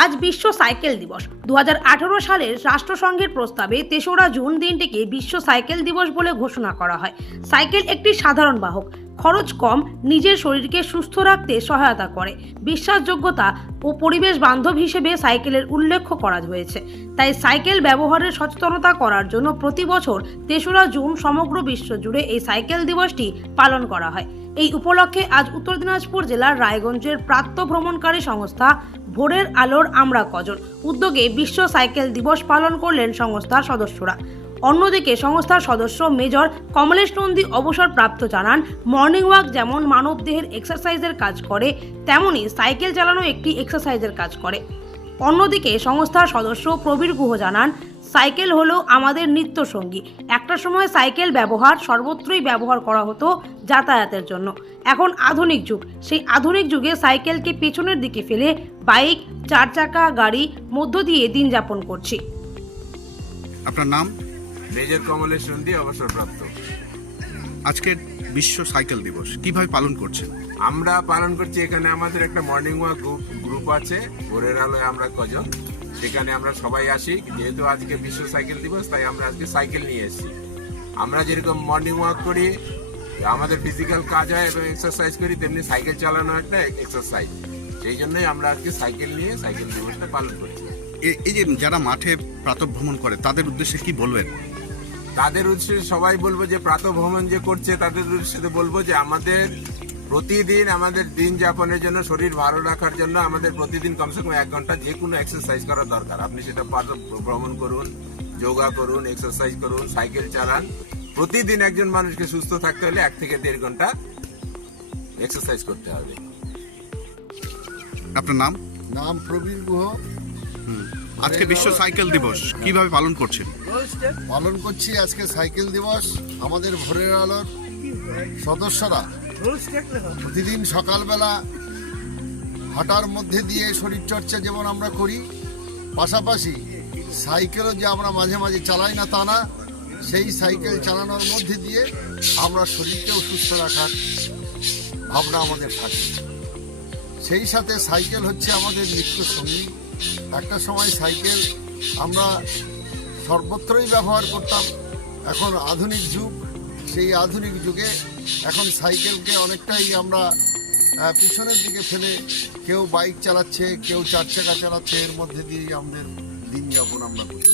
আজ বিশ্ব সাইকেল দিবস। 2018 সালের রাষ্ট্রসংঘের প্রস্তাবে 3রা জুন দিনটিকে বিশ্ব সাইকেল দিবস বলে ঘোষণা করা হয়। সাইকেল একটি সাধারণ বাহক, খরচ কম, নিজের শরীরকে সুস্থ রাখতে সহায়তা করে, বিশ্বাসযোগ্যতা ও পরিবেশ বান্ধব হিসেবে সাইকেলের উল্লেখ করা হয়েছে। তাই সাইকেল ব্যবহারের সচেতনতা করার জন্য প্রতি বছর 3রা জুন সমগ্র বিশ্ব জুড়ে এই সাইকেল দিবসটি পালন করা হয়। এই উপলক্ষে আজ উত্তর দিনাজপুর জেলার রায়গঞ্জের প্রাত্য ভ্রমণকারী সংস্থা ভোরের আলোর আমরা কজন উদ্যোগে বিশ্ব সাইকেল দিবস পালন করলেন সংস্থার সদস্যরা। অন্যদিকে সংস্থার সদস্য মেজর কমলেশ নন্দী অবসরপ্রাপ্ত জানান, মর্নিং ওয়াক যেমন মানবদেহের এক্সারসাইজের কাজ করে, তেমনি সাইকেল চালানো একটি এক্সারসাইজের কাজ করে। অন্যদিকে সংস্থার সদস্য প্রবীর গুহ জানান, সাইকেল হলো আমাদের নিত্য সঙ্গী। একটা সময় সাইকেল ব্যবহার সর্বত্রই ব্যবহার করা হতো যাতায়াতের জন্য। এখন আধুনিক যুগ, সেই আধুনিক যুগে সাইকেলকে পেছনের দিকে ফেলে বাইক, 4 চাকা গাড়ি মধ্য দিয়ে দিন যাপন করছি। আপনার নাম? মেজর কমলেশ নন্দী, অবসরপ্রাপ্ত। আজকের বিশ্ব সাইকেল দিবস কিভাবে পালন করছেন? আমরা পালন করছি, এখানে আমাদের একটা মর্নিং ওয়াক গ্রুপ আছে, ভোরের আলোয় আমরা কজন, সেখানে আমরা সবাই আসি। যেহেতু আজকে বিশ্ব সাইকেল দিবস, তাই আমরা আজকে সাইকেল নিয়ে এসেছি। আমরা যেরকম মর্নিং ওয়াক করি, আমাদের ফিজিক্যাল কাজ হয় এবং এক্সারসাইজ করি, তেমনি সাইকেল চালানো একটা এক্সারসাইজ। সেই জন্যই আমরা আজকে সাইকেল নিয়ে সাইকেল দিবসটা পালন করছি। এই যে যারা মাঠে প্রাতঃভ্রমণ করে তাদের উদ্দেশ্যে কি বলবেন? তাদের উদ্দেশ্যে সবাই বলবো যে প্রাতঃভ্রমণ যে করছে তাদের উদ্দেশ্যে বলবো যে আমাদের প্রতিদিন আমাদের দিন যাপনের জন্য, শরীর ভালো রাখার জন্য আমাদের প্রতিদিন কমসে কম 1 ঘন্টা যে কোনো এক্সারসাইজ করা দরকার। আপনি সেটা ভ্রমণ করুন, যোগা করুন, এক্সারসাইজ করুন, সাইকেল চালান। প্রতিদিন একজন মানুষকে সুস্থ থাকতে হলে 1 থেকে 1.5 ঘন্টা এক্সারসাইজ করতে হবে। আপনার নাম? নাম প্রবীর গুহ। আজকে বিশ্ব সাইকেল দিবস কিভাবে পালন করছেন? পালন করছি আজকে সাইকেল দিবস। আমাদের ভোরের আলোর সদস্যরা প্রতিদিন সকালবেলা হাঁটার মধ্যে দিয়ে শরীরচর্চা যেমন আমরা করি, পাশাপাশি সাইকেলও যে আমরা মাঝে মাঝে চালাই না তা না, সেই সাইকেল চালানোর মধ্যে দিয়ে আমরা শরীরকেও সুস্থ রাখার ভাবনা আমাদের থাকে। সেই সাথে সাইকেল হচ্ছে আমাদের নিত্য সঙ্গী। একটা সময় সাইকেল আমরা সর্বত্রই ব্যবহার করতাম, এখন আধুনিক যুগ। সেই আধুনিক যুগে এখন সাইকেলকে অনেকটাই আমরা পিছনের দিকে ফেলে কেউ বাইক চালাচ্ছে, কেউ 4 চাকা চালাচ্ছে, এর মধ্যে দিয়েই আমাদের দিন যাপন আমরা করি।